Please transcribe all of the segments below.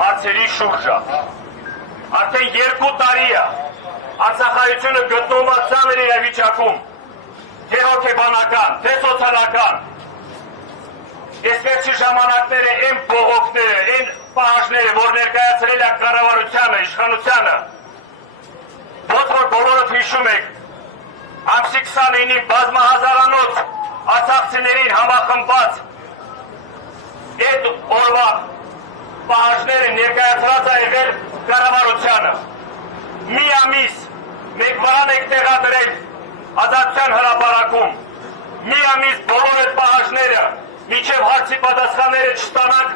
հարցերի շուրջը։ Արդեն 2 տարի է Արցախայությունը գտնվում է ծանր իրավիճակում, թե հոգեբանական, թե սոցիալական։ Այս վերջի ժամանակները այն բողոքները, այն պահանջները, որ ներկայացրել է կառավարությանը, իշխանությանը, ոնց որ բոլորդ հիշում եք, ամսի 29-ին բազմահազարանոց արցախցիներին համախմբած այդ օրվա պահանջները ներկայացրած է եղել կառավարությանը։ Մի ամիս մեկ վրան եք տեղադրել Ազատության հրապարակում, մի ամիս բոլոր այդ պահանջները մինչև հարցի պատասխանները չստանանք,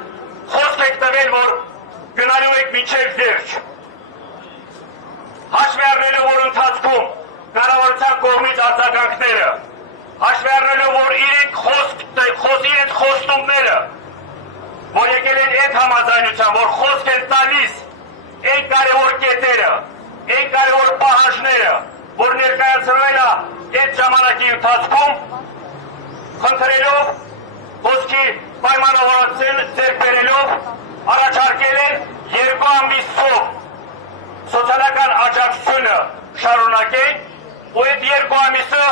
խոսք եք տվել, որ գնալու եք մինչև վերջ։ Հաշվի առնելով, որ ընթացքում կառավարության կողմից արձագանքները, հաշվի առնելով, որ իրենք խոստումները, որ եկել են այդ համաձայնության, որ խոսք են տալիս այն կարևոր կետերը, այն կարևոր պահանջները, որ ներկայացրել է այդ ժամանակի ընթացքում, խնդրելով, խոսքի պայմանավորվածություն ձեռք բերելով, առաջարկել են 2 ամիսով սոցիալական աջակցությունը շարունակել, ու այդ 2 ամիսը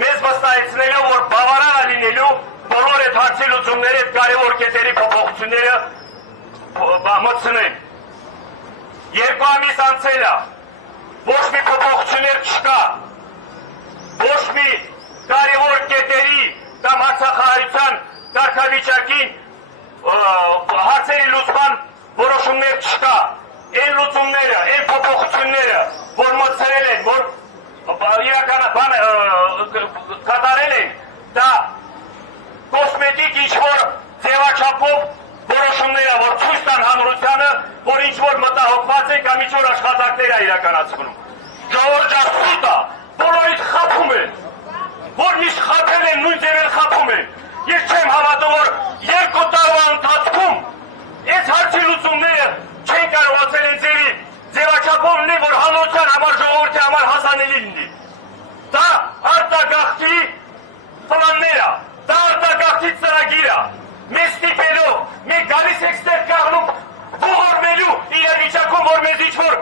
մեզ վստահեցնելով, որ բավարար է լինելու բոլոր այդ հարցի լուծումների այդ կարևոր կետերի փոփոխությունները մտցնեն։ 2 ամիս անցել է, ոչ մի փոփոխություններ չկա, ոչ մի կարևոր կետերի կամ Արցախահայության կարգավիճակին հարցերի լուծման որոշումներ չկա։ Այն լուծումները, այն փոփոխությունները, որ մտցրել են, որ կատարել են, դա կոսմետիկ ինչ-որ ձևաչափով որոշումներ է, որ ցույց տան հանրությանը, որ ինչ-որ մտահոգված է կամ ինչ-որ աշխատանքներ է իրականացնում։ Ժողովուրդը սուտ է, բոլորից խաբում են, որ միշտ խաբել են, նույն ձևեր խաբում են։ Ես չեմ հավատում, որ 2 տարվա ընթացքում այս հարցի լուծումները չեն կարողացել են ձևաչափով լինի, որ հանրության համար, ժողովրդի համար հասանելի լինի։ Դա արտագաղթի պլաններ է, դա արտագաղթի ծրագիր է։ Մեզ ստիպելով, մենք գալիս ենք ստեղ կաղնում ողորմելու իրավիճակում, որ մեզ ինչ-որ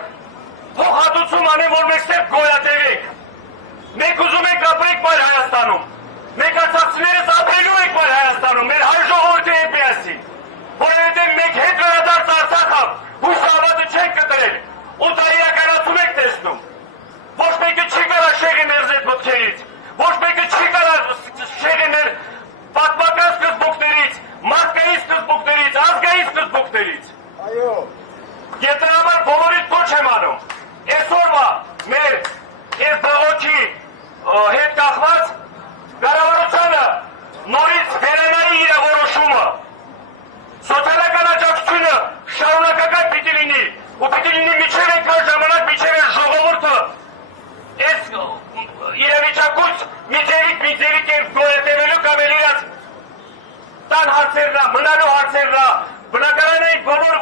փոխհատուցում անեն, որ մենք ստեղ գոյատևենք։ Մենք ուզում ենք ապրենք մայր Հայաստանում։ Մենք արցախցիներս ապրելու ենք մայր Հայաստանում, մեր հայ ժողովուրդը է միասին, որովհետև մենք հետ վերադարձ Արցախը հույսավատը չենք կտրել, ու դա իրականացում եք տեսնում։ Ոչ մեկը չի կարա շեղի մեր ձետ մտքերից, ոչ մեկը չի կարա շեղի մեր պատմական սկզբունքներից, մարդկային սկզբունքներից, ազգային սկզբունքներից։ Այո։ Եթե համար բոլորից ոչ եմ անում, այսօրվա մեր այս բողոքի հետ կախված կառավարությանը նորից վերանայի իր որոշումը, սոցիալական աջակցությունը շարունակական պիտի լինի, ու պիտի լինի միջև այնքան ժամանակ, միջև այս ժողովուրդը այս իրավիճակուց մի ձևիկ գոյատևելու կամ իրաց տան հարցերն է, մնալու հարցերն է, բնակարանային բոլոր